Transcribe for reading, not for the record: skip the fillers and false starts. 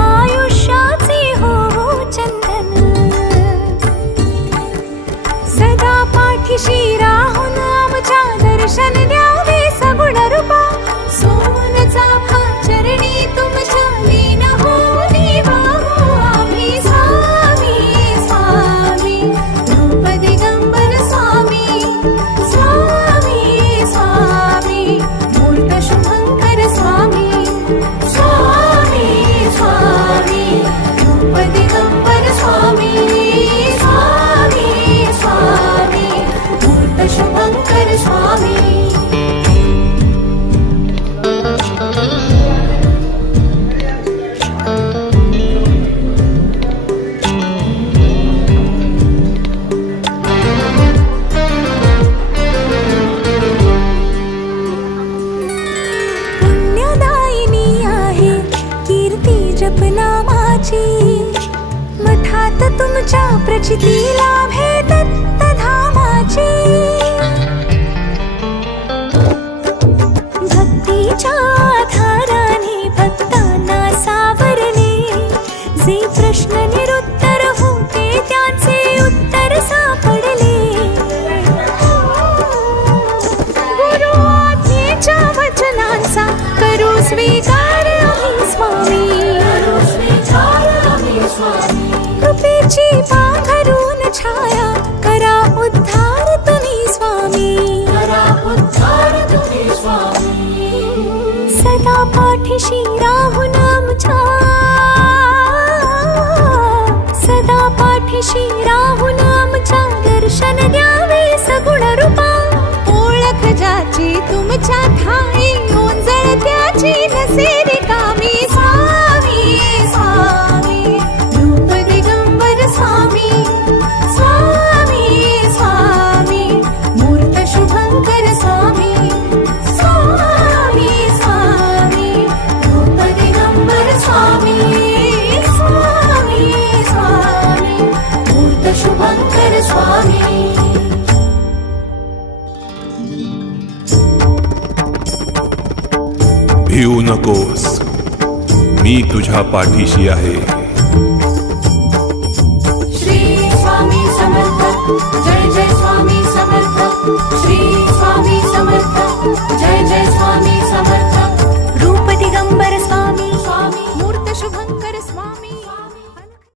आयुष्याचे हो चंदन. सदा पाठीशी राहून आमच्या दर्शन द्यावे सगुण रूपा. सोमन चाफा चरणी तुमच्या लीन होऊनी वाहू आम्ही स्वामी स्वामी. रूप दिगंबर स्वामी स्वामी स्वामी. मूर्त शुभंकर स्वामी स्वामी स्वामी. रूप दिगंबर स्वामी स्वामी स्वामी. मूर्त शुभंकर स्वामी. पुण्यदायिनी आहे कीर्ती जपनामाची. मठात तुमच्या प्रचिती लाभे दत्तधामाची. भक्तीच्या आधाराने भक्तांना सावरले. जे प्रश्न निरुत्तर होते त्याचे उत्तर सापडले. गुरु आज्ञेच्या वचनांचा करू स्वीकार आम्ही स्वामी. कृपेची पांघरून छाया करा उद्धार तुम्ही स्वामी. सदा पाठीशी राहून आमच्या. सदा पाठीशी राहून आमच्या दर्शन द्यावे सगुण रूपा. ओळख ज्याची तुमच्या ठाई ओंजळ त्याची नसे रिकामी. स्वामी स्वामी. रूप दिगंबर स्वामी स्वामी स्वामी. मूर्त शुभंकर स्वामी स्वामी स्वामी. रूप दिगंबर स्वामी स्वामी स्वामी. मूर्त शुभंकर स्वामी. भिवू नकोस, मी तुझ्या पाठीशी आहे. श्री स्वामी समर्थ. जय जय स्वामी समर्थ. श्री स्वामी समर्थ. जय जय स्वामी